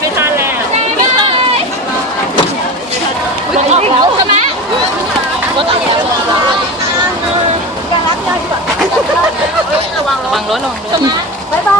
ไม่ทันแล้วไม่ได้รถออกแล้วใช่ไหมรถออกแล้วรรักยากะวังระวังรถระวังรถใช่ไหมบ๊ายบาย